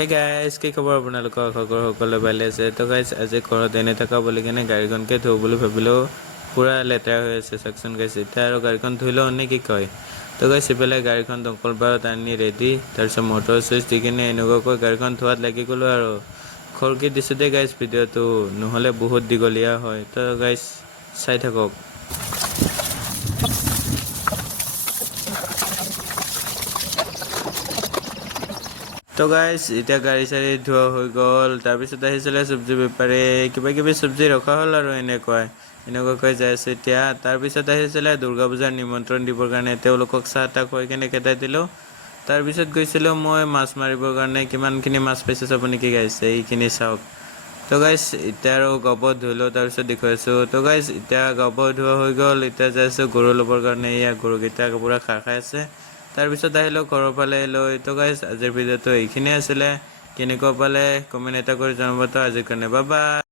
Hey guys কি খবৰ আপোনালোকৰ সকলো ভালে আছে তো গাইজ আজি ঘৰত এনে থকা বুলি কিনে গাড়ীখনকে ধুওঁ বুলি ভাবিলেও পুৰা লেতেৰা হৈ আছে চাওকচোন গাইজ এতিয়া আৰু গাড়ীখন ধুলেও নে কি কয় তো গাইজ ইফালে গাড়ীখন দমকল পাৰত আনি ৰেডি তাৰপিছত মটৰ চুইচ দি কিনে এনেকুৱাকৈ গাড়ীখন ধোৱাত লাগি গ'লোঁ আৰু খৰকৈ দিছোঁ দেই গাইজ ভিডিঅ'টো নহ'লে বহুত দীঘলীয়া হয় তো গাইজ চাই থাকক। তো গাইজ এতিয়া গাড়ী চাড়ী ধোৱা হৈ গ'ল তাৰপিছত আহিছিলে চব্জি বেপাৰী কিবা কিবি চব্জি ৰখা হ'ল আৰু এনেকুৱাকৈ যাই আছে এতিয়া তাৰপিছত আহিছিলে দুৰ্গা পূজাৰ নিমন্ত্ৰণ দিবৰ কাৰণে তেওঁলোকক চাহ তাহ খুৱাই কিনে খেদাই দিলোঁ। তাৰপিছত গৈছিলোঁ মই মাছ মাৰিবৰ কাৰণে কিমানখিনি মাছ পাইছোঁ চাব নেকি গাইজ এইখিনি চাওক। তো গাইজ এতিয়া আৰু গোবৰ ধুলোঁ তাৰপিছত দেখুৱাই আছোঁ তো গাইজ এতিয়া গোবৰ ধোৱা হৈ গ'ল এতিয়া যাই আছোঁ গৰু ল'বৰ কাৰণে এয়া গৰুকেইটা পূৰা খাই আছে। তাৰপিছত আহিলোঁ ঘৰৰ ফালে লৈ তো গাইজ আজিৰ ভিডিঅ'টো এইখিনিয়ে আছিলে কেনেকুৱা পালে কমেণ্ট এটা কৰি জনাব তো আজিৰ কাৰণে বাই বাই।